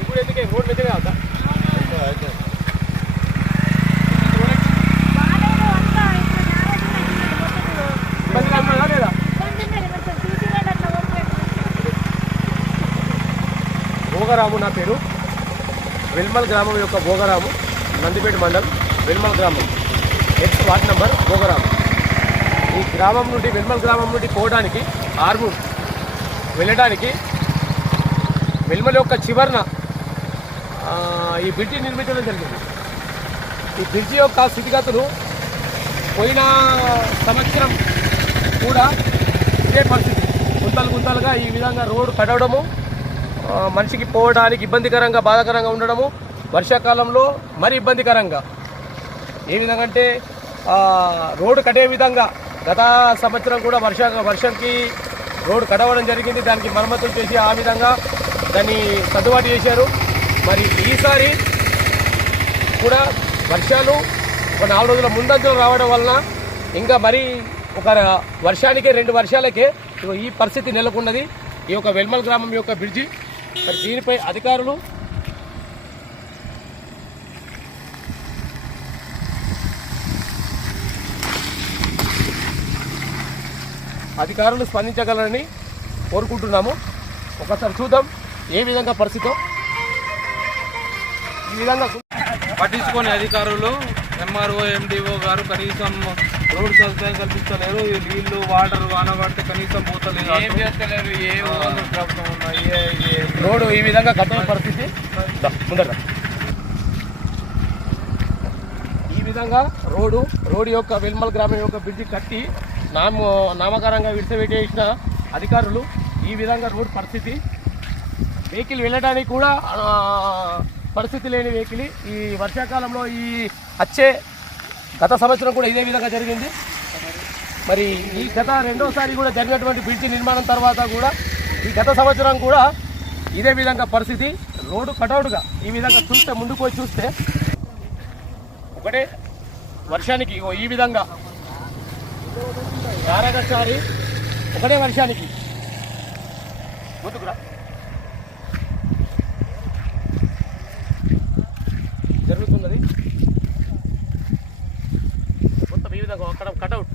ఇప్పుడు ఎందుకే రోడ్ అయితే భోగరాము నా పేరు. వెల్మల్ గ్రామం యొక్క భోగరాము నందిపేట మండలం వెల్మల్ గ్రామం. Ex ward number Bhogaram. ఈ గ్రామం నుండి వెల్మల్ గ్రామం నుండి పోవడానికి ఆర్మూర్ వెళ్ళడానికి వెల్మల్ యొక్క చివరన ఈ బ్రిడ్జి నిర్మించడం జరిగింది. ఈ బ్రిడ్జి యొక్క స్థితిగతులు పోయిన సంవత్సరం కూడా ఇదే పరిస్థితి. గుంతలు గుంతలుగా ఈ విధంగా రోడ్డు కడవడము మనిషికి పోవడానికి ఇబ్బందికరంగా బాధాకరంగా ఉండడము వర్షాకాలంలో మరి ఇబ్బందికరంగా. ఏ విధంగా అంటే రోడ్డు కట్టే విధంగా గత సంవత్సరం కూడా వర్ష వర్షంకి రోడ్డు కడవడం జరిగింది. దానికి మరమ్మతులు చేసి ఆ విధంగా దాన్ని సర్దుబాటు చేశారు. మరి ఈసారి కూడా వర్షాలు ఒక నాలుగు రోజుల ముందంజలు రావడం వలన ఇంకా మరి ఒక వర్షానికే రెండు వర్షాలకే ఈ పరిస్థితి నెలకొన్నది. ఈ యొక్క వెల్మల్ గ్రామం యొక్క బ్రిడ్జి. మరి దీనిపై అధికారులు అధికారులు స్పందించగలరని కోరుకుంటున్నాము. ఒకసారి చూద్దాం ఏ విధంగా పరిస్థితో ఈ విధంగా పట్టించుకొని అధికారులు ఎంఆర్ఓ ఎండిఓ గారు కనీసం రోడ్ సదుపాయం కల్పించలేరు ఈ నీళ్ళు వాటర్ వాన పడితే కనీసం పోతలేదు. ఏం చేస్తలేరు? ఏ ప్రభుత్వం ఉన్నాయి ఏ రోడ్డు ఈ విధంగా గత పరిస్థితి? దా, ముందర. ఈ విధంగా రోడ్డు రోడ్డు యొక్క వెల్మల్ గ్రామం యొక్క బ్రిడ్జి కట్టి నామ నామకరంగా విడిచిపెట్టేసిన అధికారులు ఈ విధంగా రోడ్ పరిస్థితి. వెహికల్ వెళ్ళడానికి కూడా పరిస్థితి లేని వెహికల్. ఈ వర్షాకాలంలో ఈ వచ్చే గత సంవత్సరం కూడా ఇదే విధంగా జరిగింది. మరి ఈ గత రెండోసారి కూడా జరిగినటువంటి బ్రిడ్జి నిర్మాణం తర్వాత కూడా ఈ గత సంవత్సరం కూడా ఇదే విధంగా పరిస్థితి. రోడ్డు కటౌట్గా ఈ విధంగా చూస్తే ముందుకు చూస్తే ఒకటే వర్షానికి ఈ విధంగా గారగచారి ఒకటే వర్షానికి. ముందుకురా జరుగుతున్నది. మొత్తం ఈ విధంగా అక్కడ కటౌట్.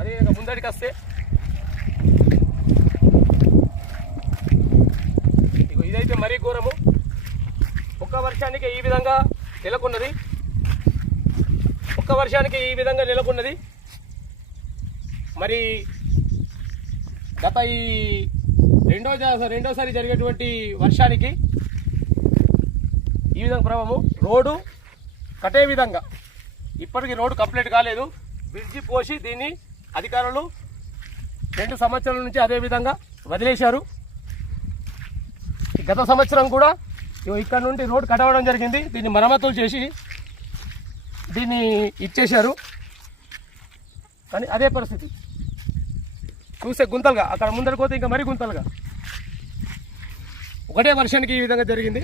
అదే విధంగా ముందడికి వస్తే. ఇదైతే మరీ ఘోరము. ఒక్క వర్షానికి ఈ విధంగా నెలకొన్నది? ఒక్క వర్షానికి ఈ విధంగా నెలకొన్నది? మరి గత ఈ రెండో రెండోసారి జరిగేటువంటి వర్షానికి ఈ విధంగా ప్రభావము రోడ్డు కట్టే విధంగా. ఇప్పటికీ రోడ్డు కంప్లీట్ కాలేదు. బ్రిడ్జి పోసి దీన్ని అధికారులు రెండు సంవత్సరాల నుంచి అదే విధంగా వదిలేశారు. గత సంవత్సరం కూడా ఇక్కడ నుండి రోడ్ కట్టవడం జరిగింది. దీన్ని మరమ్మతులు చేసి దీన్ని ఇచ్చేశారు. కానీ అదే పరిస్థితి. చూస్తే గుంతలుగా. అక్కడ ముందరికి పోతే ఇంకా మరీ గుంతలుగా. ఒకటే వర్షానికి ఈ విధంగా జరిగింది.